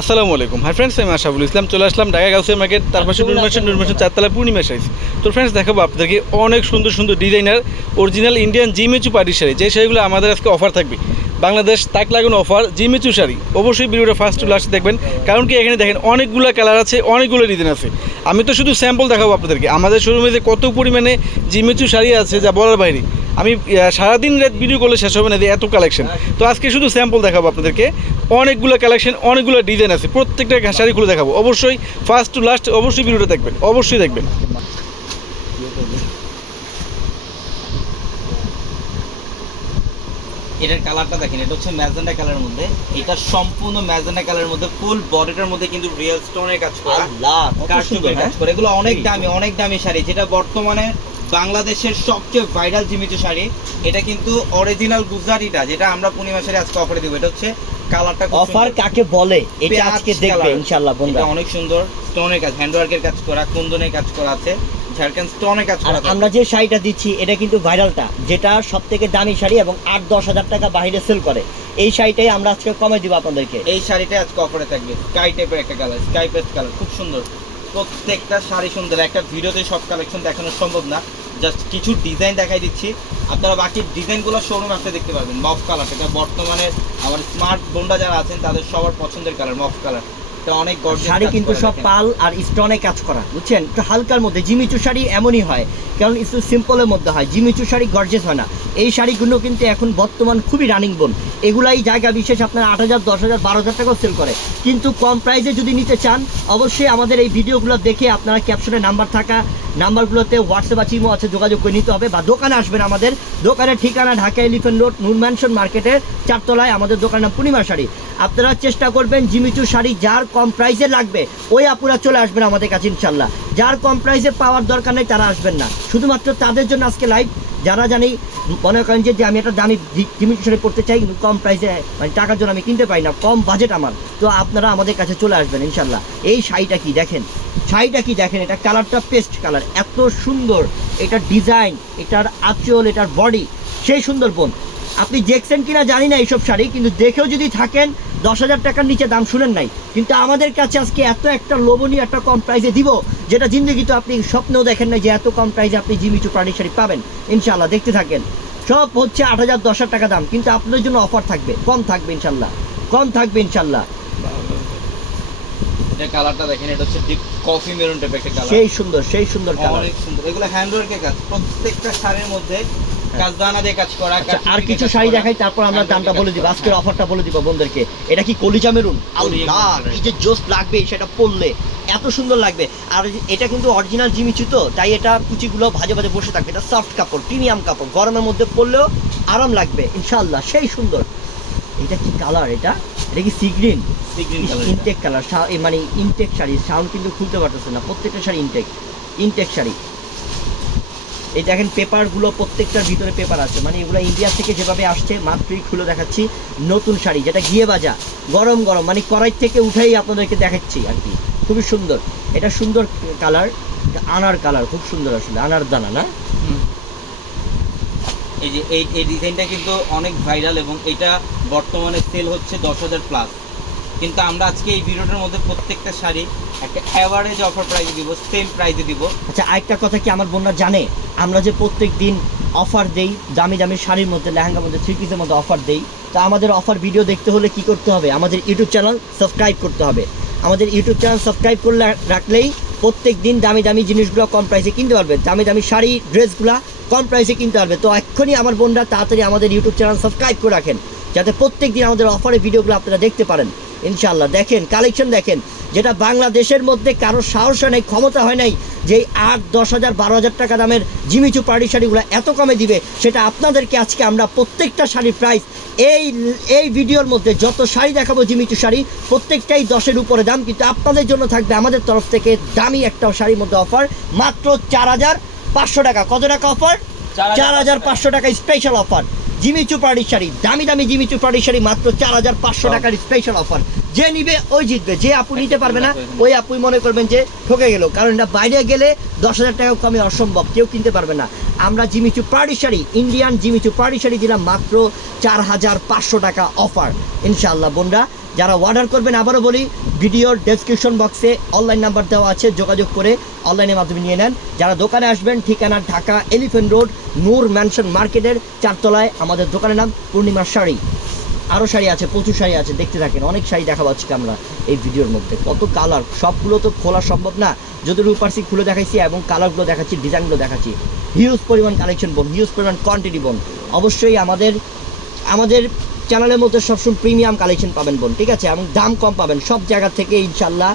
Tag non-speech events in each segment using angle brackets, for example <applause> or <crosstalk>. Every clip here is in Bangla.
আসসালামু আলাইকুম। হাই ফ্রেন্ডস আমি আশাফুল ইসলাম চলে আসলাম ঢাকা গাউসিয়া মার্কেট তার পাশে নুরমেশন নুরমেশন চারতলা পূর্ণিমা সাইজ তো ফ্রেন্ডস দেখাবো আপনাদেরকে অনেক সুন্দর সুন্দর designer original Indian Jimmy Choo party sari. যে শাড়িগুলো আমাদের আজকে অফার থাকবে। বাংলাদেশ তাক লাগানো অফার জিমেচু শাড়ি। অবশ্যই ভিডিওটা ফার্স্ট টু লাস্ট দেখবেন। কারণ কি এখানে দেখেন অনেকগুলো কালার আছে অনেকগুলো ডিজাইন আছে। আমি তো শুধু স্যাম্পল দেখাবো আপনাদেরকে। আমাদের শোরুমে যে কত পরিমাণে জিমেচু শাড়ি আছে যা বলার বাইরে। আমি সারাদিন রাত ভিডিও করলে শেষ হবে না যে এত কালেকশন তো আজকে শুধু স্যাম্পল দেখাবো আপনাদেরকে। অনেকগুলো কালেকশন অনেকগুলো ডিজাইন আছে। প্রত্যেকটা শাড়ি খুলে দেখাবো। অবশ্যই ফার্স্ট টু লাস্ট অবশ্যই ভিডিওটা দেখবেন। অবশ্যই দেখবেন। এটার কালারটা দেখেন এটা হচ্ছে ম্যাজেন্ডা কালারের মধ্যে। এটা সম্পূর্ণ ম্যাজেন্ডা কালারের মধ্যে ফুল বডিটার মধ্যে কিন্তু রিয়েল স্টোনের কাজ করা। আল্লাহ কত সুন্দর কাজ হ্যাঁ? করা। এগুলো অনেক দামি অনেক দামি শাড়ি। যেটা বর্তমানে বাংলাদেশের সবচেয়ে ভাইরাল জিমিচু শাড়ি এটা কিন্তু অরিজিনাল গুজরাটিটা যেটা আমরা পূর্ণিমা শাড়ি আজকে অফারে দেবো। এটা হচ্ছে কালারটা অফার কাকে বলে? এটা আজকে দেখবে ইনশাআল্লাহ বন্ধুরা। এটা অনেক সুন্দর স্টোনের কাজ হ্যান্ডওয়ার্কের কাজ করা কুন্দনের কাজ করা আছে ঝাড়খান্ড স্টোনের কাজ করা। আমরা যে শাড়িটা দিচ্ছি এটা কিন্তু ভাইরালটা যেটা সব থেকে দামি শাড়ি এবং আট দশ হাজার টাকা বাইরে সেল করে। এই শাড়িটাই আমরা আজকে কমে দিব আপনাদেরকে। এই শাড়িটা আজকে অফারে থাকবে। স্কাই টাইপের একটা কালার স্কাই পেস্ট কালার খুব সুন্দর। প্রত্যেকটা শাড়ি সুন্দর। একটা ভিডিওতে সব কালেকশন দেখানো সম্ভব না। জাস্ট কিছু ডিজাইন দেখাই দিচ্ছি। আপনারা বাকি ডিজাইনগুলো শোরুম আসতে দেখতে পারবেন। মফ কালার এটা বর্তমানে আমার স্মার্ট বোনরা যারা আছেন, তাদের সবার পছন্দের কালার মফ কালার অনেক শাড়ি কিন্তু সব পাল আর স্টোনে কাজ করা বুঝছেন? একটু হালকার মধ্যে জিমিচু শাড়ি এমনই হয় কারণ একটু সিম্পলের মধ্যে হয়। জিমিচু শাড়ি গর্জেস হয় না। এই শাড়িগুলো কিন্তু এখন বর্তমান খুবই রানিং বোন এগুলাই জায়গা বিশেষ আপনার আট হাজার দশ হাজার বারো হাজার টাকাও সেল করে। কিন্তু কম প্রাইসে যদি নিতে চান অবশ্যই আমাদের এই ভিডিওগুলো দেখে আপনারা ক্যাপশনে নাম্বার থাকা নাম্বারগুলোতে হোয়াটসঅ্যাপ আছে ইমো আছে, যোগাযোগ করে নিতে হবে। বা দোকানে আসবেন আমাদের। দোকানের ঠিকানা Dhaka elephant road Noor mansion মার্কেটের চারতলায়। আমাদের দোকানের নাম পূর্ণিমা শাড়ি। আপনারা চেষ্টা করবেন জিমিচু শাড়ি যার কম প্রাইসে লাগবে, ওই আপুরা চলে আসবেন আমাদের কাছে ইনশাল্লাহ। যার কম প্রাইসে পাওয়ার দরকার নেই, তারা আসবেন না। শুধুমাত্র তাদের জন্য আজকে লাইভ যারা জানি, মনে করেন যে আমি একটা দামি শাড়ি পড়তে চাই কিন্তু কম প্রাইসে মানে টাকার জন্য আমি কিনতে পারি না, কম বাজেট আমার। তো আপনারা আমাদের কাছে চলে আসবেন ইনশাল্লাহ এই শাড়িটা কি দেখেন? শাড়িটা কি দেখেন? এটা কালারটা পেস্ট কালার এত সুন্দর। এটার ডিজাইন এটার আঁচল, এটার বডি সেই সুন্দর বোন। আপনি দেখছেন কিনা জানি না এইসব শাড়ি, কিন্তু দেখেও যদি থাকেন দশ হাজার টাকার নিচে দাম শুনেন নাই। কিন্তু আমাদের কাছে আজকে এত একটা লোভনীয় একটা কম প্রাইসে দিব যেটা জিন্দগি তো আপনি স্বপ্নেও দেখেন না যে এত কম প্রাইসে আপনি জিমিচু প্রাণী শাড়ি পাবেন। ইনশাল্লাহ দেখতে থাকেন। সব হচ্ছে আট হাজার দশ হাজার টাকা দাম কিন্তু আপনাদের জন্য অফার থাকবে কম থাকবে ইনশাল্লাহ কম থাকবে ইনশাল্লাহ এটা কালারটা দেখেন এটা হচ্ছে ডিপ কফি মেরুন টাইপের একটা কালার সেই সুন্দর সেই সুন্দর কালার অনেক সুন্দর। এগুলো হ্যান্ডওয়ার্কের কাজ। প্রত্যেকটা শাড়ির মধ্যে কাজদানা দিয়ে কাজ করা আচ্ছা, আর কিছু শাড়ি দেখাই তারপর আমরা দামটা বলে দিব আজকের হ্যাঁ। অফারটা বলে দিব বন্ধুদেরকে। এটা কি কলিজা মেরুন? আল্লাহ এই যে জোস লাগবে সেটা পরলে এত সুন্দর লাগবে। আর এটা কিন্তু অরিজিনাল জিমিচু তো তাই এটা কুচিগুলো ভাজে ভাজে বসে থাকবে। এটা সফট কাপড় প্রিমিয়াম কাপড়। গরমের মধ্যে পরলেও আরাম লাগবে ইনশাআল্লাহ সেই সুন্দর। এটা কি কালার এটা? এটা কি সি গ্রিন। ইনটেক কালার মানে ইনটেক শাড়ি সাউন্ড কিন্তু খুলতে পারতেছে না। প্রত্যেকটা শাড়ি ইনটেক ইনটেক শাড়ি। এই দেখেন পেপারগুলো, প্রত্যেকটার ভিতরে পেপার আছে। মানে এগুলো ইন্ডিয়া থেকে যেভাবে আসছে, মাত্রই খুলে দেখাচ্ছি নতুন শাড়ি, যেটা গিয়ে বাজা গরম গরম মানে কড়াই থেকে উঠেই আপনাদেরকে দেখাচ্ছি আর কি। খুবই সুন্দর। এটা সুন্দর কালার, আনার কালার, খুব সুন্দর আসলে, আনার দানা, না? এই যে এই এই ডিজাইনটা কিন্তু অনেক ভাইরাল এবং এটা বর্তমানে সেল হচ্ছে দশ হাজার প্লাস কিন্তু আমরা আজকে এই ভিডিওটার মধ্যে প্রত্যেকটা শাড়ি একটা অ্যাভারেজ অফার প্রাইসে দিব সেম প্রাইসে দিব। আচ্ছা আরেকটা কথা কি আমার বোনরা জানে? আমরা যে প্রত্যেক দিন অফার দেই, দামি দামি শাড়ির মধ্যে, লেহেঙ্গার মধ্যে থ্রি পিসের মধ্যে অফার দেই, তা আমাদের অফার ভিডিও দেখতে হলে কি করতে হবে? আমাদের ইউটিউব চ্যানেল সাবস্ক্রাইব করতে হবে। আমাদের ইউটিউব চ্যানেল সাবস্ক্রাইব করলে রাখলেই প্রত্যেক দিন দামি দামি জিনিসগুলো কম প্রাইসে কিনতে পারবে। দামি দামি শাড়ি ড্রেসগুলো কম প্রাইসে কিনতে পারবে। তো এক্ষুনি আমার বোনরা তাড়াতাড়ি আমাদের ইউটিউব চ্যানেল সাবস্ক্রাইব করে রাখেন। যাতে প্রত্যেক দিন আমাদের অফারের ভিডিওগুলো আপনারা দেখতে পারেন। ইনশাল্লাহ দেখেন কালেকশন দেখেন যেটা বাংলাদেশের মধ্যে কারও সাহস হয় নাই ক্ষমতা হয় নাই যে আট দশ হাজার বারো হাজার টাকা দামের জিমিচু পাড়ি শাড়িগুলো এত কমে দিবে সেটা আপনাদেরকে আজকে আমরা প্রত্যেকটা শাড়ির প্রাইস এই এই ভিডিওর মধ্যে যত শাড়ি দেখাবো জিমিচু শাড়ি প্রত্যেকটাই দশের উপরে দাম কিন্তু আপনাদের জন্য থাকবে আমাদের তরফ থেকে দামি একটা শাড়ির মধ্যে অফার মাত্র চার হাজার পাঁচশো টাকা। কত টাকা অফার চার হাজার পাঁচশো টাকা। স্পেশাল অফার জিমিচু পাড়ির শাড়ি দামি দামি জিমিচু পাড়ির শাড়ি মাত্র চার হাজার পাঁচশো টাকার স্পেশাল অফার যে নিবে ওই জিতবে যে আপু নিতে পারবে না <laughs> ওই আপুই মনে করবেন যে ঠকে গেল। কারণ এটা বাইরে গেলে দশ হাজার টাকা কমে অসম্ভব কেউ কিনতে পারবে না। আমরা জিমিচু পাড়ি শাড়ি ইন্ডিয়ান জিমিচু পাড়ি শাড়ি দিলাম মাত্র চার হাজার পাঁচশো টাকা অফার ইনশাআল্লাহ বোনরা যারা অর্ডার করবেন, আবারও বলি ভিডিওর ডেসক্রিপশন বক্সে অনলাইন নাম্বার দেওয়া আছে, যোগাযোগ করে অনলাইনের মাধ্যমে নিয়ে নেন। যারা দোকানে আসবেন, ঠিকানা Dhaka elephant road Noor mansion মার্কেটের চারতলায়, আমাদের দোকানের নাম পূর্ণিমার শাড়ি। আরও শাড়ি আছে, প্রচুর শাড়ি আছে, দেখতে থাকেন, অনেক শাড়ি দেখা পাচ্ছি আমরা এই ভিডিওর মধ্যে। কত কালার সবগুলো তো খোলা সম্ভব না। যতটুকু পারছি খুলে দেখাইছি এবং কালারগুলো দেখাচ্ছি ডিজাইনগুলো দেখাচ্ছি হিউজ পরিমাণ কালেকশন বোন হিউজ পরিমাণ কোয়ান্টিটি বোন অবশ্যই আমাদের আমাদের চ্যানেলের মধ্যে সবসময় প্রিমিয়াম কালেকশন পাবেন বোন, ঠিক আছে? এবং দাম কম পাবেন। সব জায়গা থেকে ইনশাল্লাহ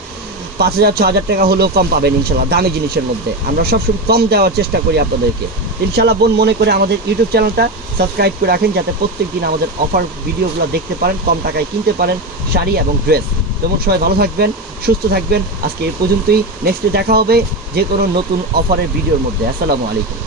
পাঁচ হাজার, ছ হাজার টাকা হলেও কম পাবেন ইনশাল্লাহ, দামি জিনিসের মধ্যে। আমরা সবসময় কম দেওয়ার চেষ্টা করি আপনাদেরকে। ইনশাল্লাহ বোন, মনে করে আমাদের ইউটিউব চ্যানেলটা সাবস্ক্রাইব করে রাখেন, যাতে প্রত্যেক দিন আমাদের অফার ভিডিওগুলো দেখতে পারেন, কম টাকায় কিনতে পারেন শাড়ি এবং ড্রেস যেমন সবাই ভালো থাকবেন, সুস্থ থাকবেন। আজকে এই পর্যন্তই। নেক্সটে দেখা হবে যে কোনো নতুন অফারের ভিডিওর মধ্যে। আসসালামু আলাইকুম।